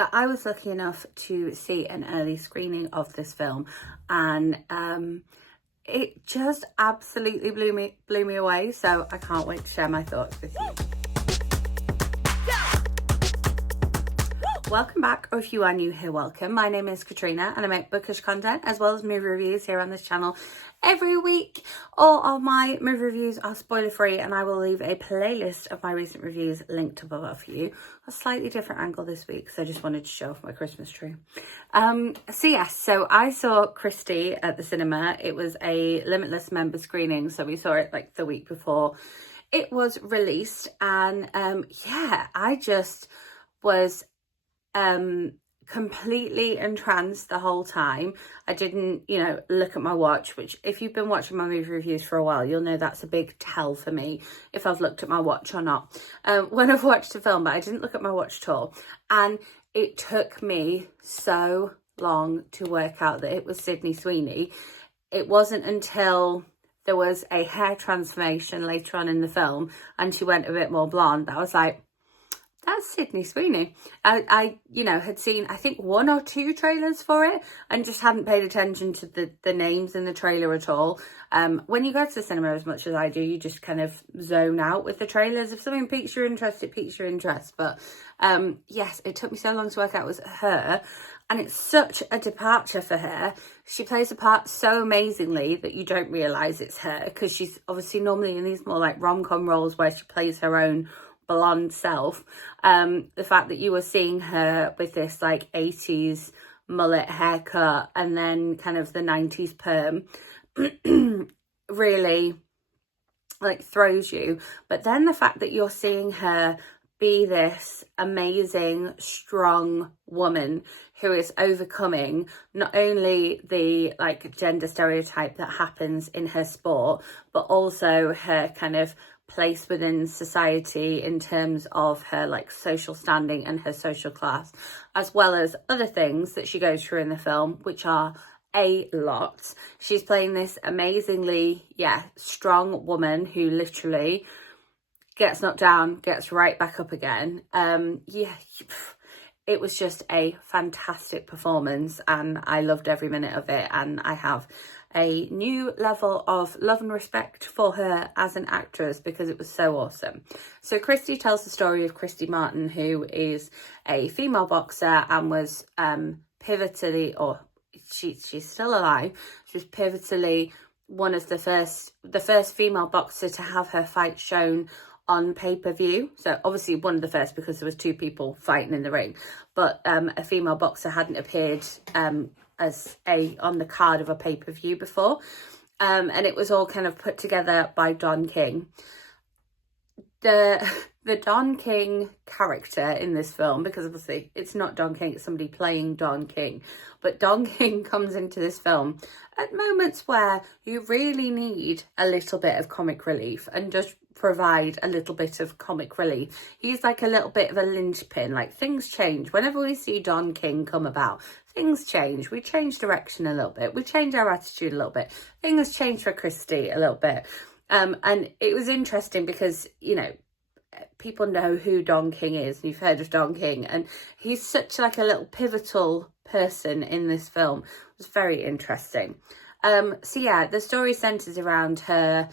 So I was lucky enough to see an early screening of this film, and it just absolutely blew me away. So I can't wait to share my thoughts with you. Welcome back, or if you are new here, welcome. My name is Katrina and I make bookish content as well as movie reviews here on this channel every week. All of my movie reviews are spoiler free, and I will leave a playlist of my recent reviews linked above for you. A slightly different angle this week, so I just wanted to show off my Christmas tree. So I saw Christy at the cinema. It was a Limitless member screening, so we saw it like the week before it was released, and I just was completely entranced the whole time. I didn't, look at my watch, which if you've been watching my movie reviews for a while, you'll know that's a big tell for me if I've looked at my watch or not. When I've watched a film, but I didn't look at my watch at all. And it took me so long to work out that it was Sydney Sweeney. It wasn't until there was a hair transformation later on in the film and she went a bit more blonde that I was like, that's Sydney Sweeney. I had seen, I think, 1 or 2 trailers for it and just hadn't paid attention to the names in the trailer at all. When you go to the cinema as much as I do, you just kind of zone out with the trailers. If something piques your interest, it piques your interest. But yes, it took me so long to work out it was her. And it's such a departure for her. She plays a part so amazingly that you don't realise it's her, because she's obviously normally in these more like rom-com roles where she plays her own blonde self. The fact that you were seeing her with this like 80s mullet haircut and then kind of the 90s perm really like throws you. But then the fact that you're seeing her be this amazing, strong woman who is overcoming not only the like gender stereotype that happens in her sport, but also her kind of place within society in terms of her like social standing and her social class, as well as other things that she goes through in the film, which are a lot. She's playing this amazingly strong woman who literally gets knocked down, gets right back up again. It was just a fantastic performance and I loved every minute of it, and I have a new level of love and respect for her as an actress because it was so awesome. So Christy tells the story of Christy Martin, who is a female boxer and was pivotally, or she's still alive, she was pivotally one of the first female boxer to have her fight shown on pay-per-view. So obviously one of the first because there was 2 people fighting in the ring, but a female boxer hadn't appeared as on the card of a pay-per-view before, and it was all kind of put together by Don King. The Don King character in this film, because obviously it's not Don King, it's somebody playing Don King, but Don King comes into this film at moments where you really need a little bit of comic relief and just provide a little bit of comic relief. He's like a little bit of a linchpin. Like, things change whenever we see Don King come about. Things change. We change direction a little bit. We change our attitude a little bit. Things change for Christy a little bit. And it was interesting because, people know who Don King is, and you've heard of Don King, and he's such like a little pivotal person in this film. It was very interesting. The story centers around her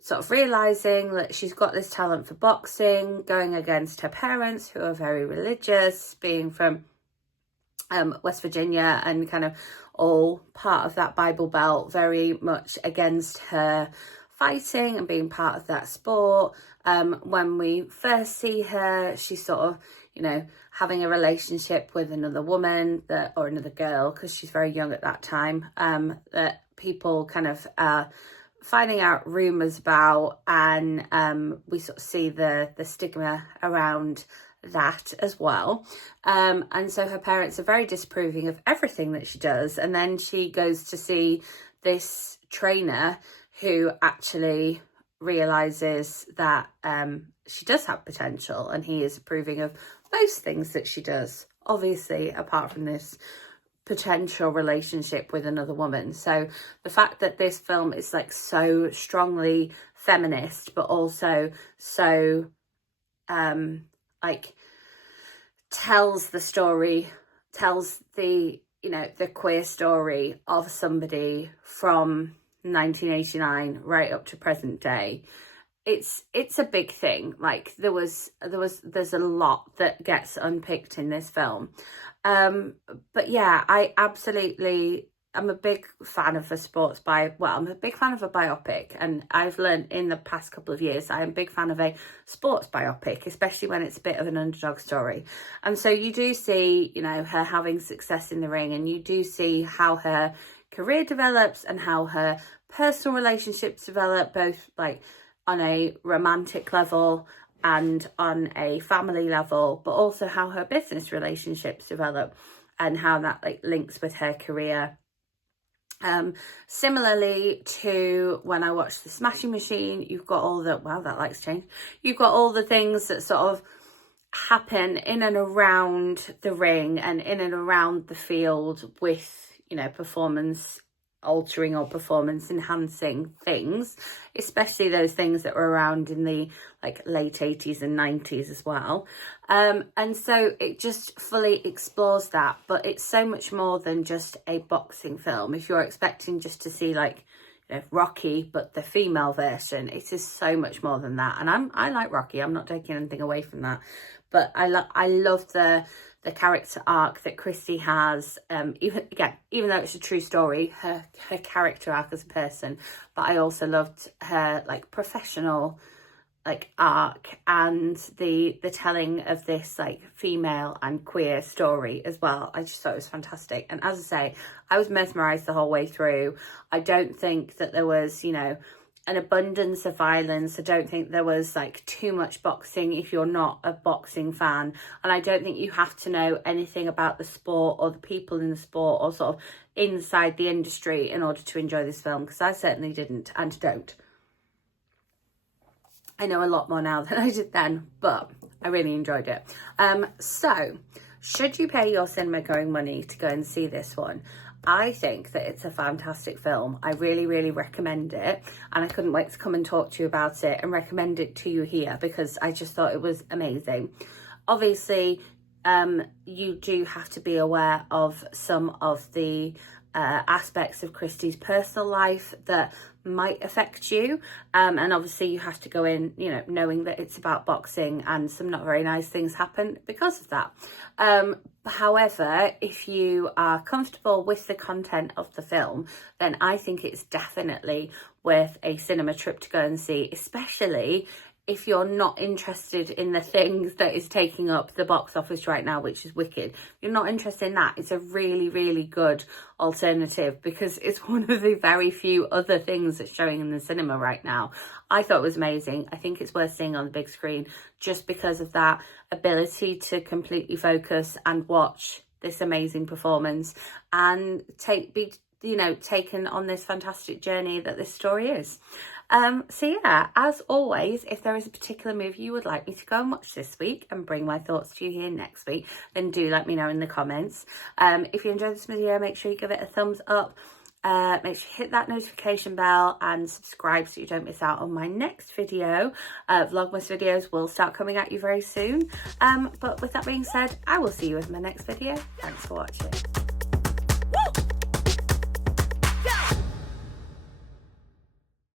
sort of realizing that she's got this talent for boxing, going against her parents who are very religious, being from West Virginia and kind of all part of that Bible Belt, very much against her fighting and being part of that sport. When we first see her, she's sort of, having a relationship with another woman or another girl, because she's very young at that time, that people kind of finding out rumours about, and we sort of see the stigma around that as well. And so her parents are very disapproving of everything that she does, and then she goes to see this trainer who actually realizes that she does have potential, and he is approving of most things that she does, obviously apart from this potential relationship with another woman. So the fact that this film is like so strongly feminist, but also so like tells the story, tells the, you know, the queer story of somebody from 1989 right up to present day. It's a big thing. Like there's a lot that gets unpicked in this film. But yeah, I'm a big fan of I'm a big fan of a biopic, and I've learned in the past couple of years I'm a big fan of a sports biopic, especially when it's a bit of an underdog story. And so you do see, you know, her having success in the ring, and you do see how her career develops and how her personal relationships develop, both like on a romantic level and on a family level, but also how her business relationships develop and how that like links with her career. Similarly to when I watched The Smashing Machine, you've got all the, wow, that light's changed. You've got all the things that sort of happen in and around the ring and in and around the field with, you know, performance altering or performance enhancing things, especially those things that were around in the like late 80s and 90s as well. And so it just fully explores that, but it's so much more than just a boxing film. If you're expecting just to see like, you know, Rocky but the female version, it is so much more than that. And I like Rocky, I'm not taking anything away from that, but I love the character arc that Christy has, even though it's a true story, her character arc as a person, but I also loved her like professional like arc and the telling of this like female and queer story as well. I just thought it was fantastic. And as I say, I was mesmerized the whole way through. I don't think that there was, you know, an abundance of violence. I don't think there was like too much boxing if you're not a boxing fan, and I don't think you have to know anything about the sport or the people in the sport or sort of inside the industry in order to enjoy this film, because I certainly didn't and don't. I know a lot more now than I did then, but I really enjoyed it. So should you pay your cinema going money to go and see this one? I think that it's a fantastic film. I really, really recommend it. And I couldn't wait to come and talk to you about it and recommend it to you here, because I just thought it was amazing. Obviously, you do have to be aware of some of the aspects of Christy's personal life that might affect you, and obviously you have to go in, you know, knowing that it's about boxing, and some not very nice things happen because of that. However, if you are comfortable with the content of the film, then I think it's definitely worth a cinema trip to go and see, especially if you're not interested in the things that is taking up the box office right now, which is Wicked. If you're not interested in that, it's a really, really good alternative, because it's one of the very few other things that's showing in the cinema right now. I thought it was amazing. I think it's worth seeing on the big screen just because of that ability to completely focus and watch this amazing performance and be taken on this fantastic journey that this story is. So yeah, as always, if there is a particular movie you would like me to go and watch this week and bring my thoughts to you here next week, then do let me know in the comments. If you enjoyed this video, make sure you give it a thumbs up. Make sure you hit that notification bell and subscribe so you don't miss out on my next video. Vlogmas videos will start coming at you very soon. But with that being said, I will see you in my next video. Thanks for watching.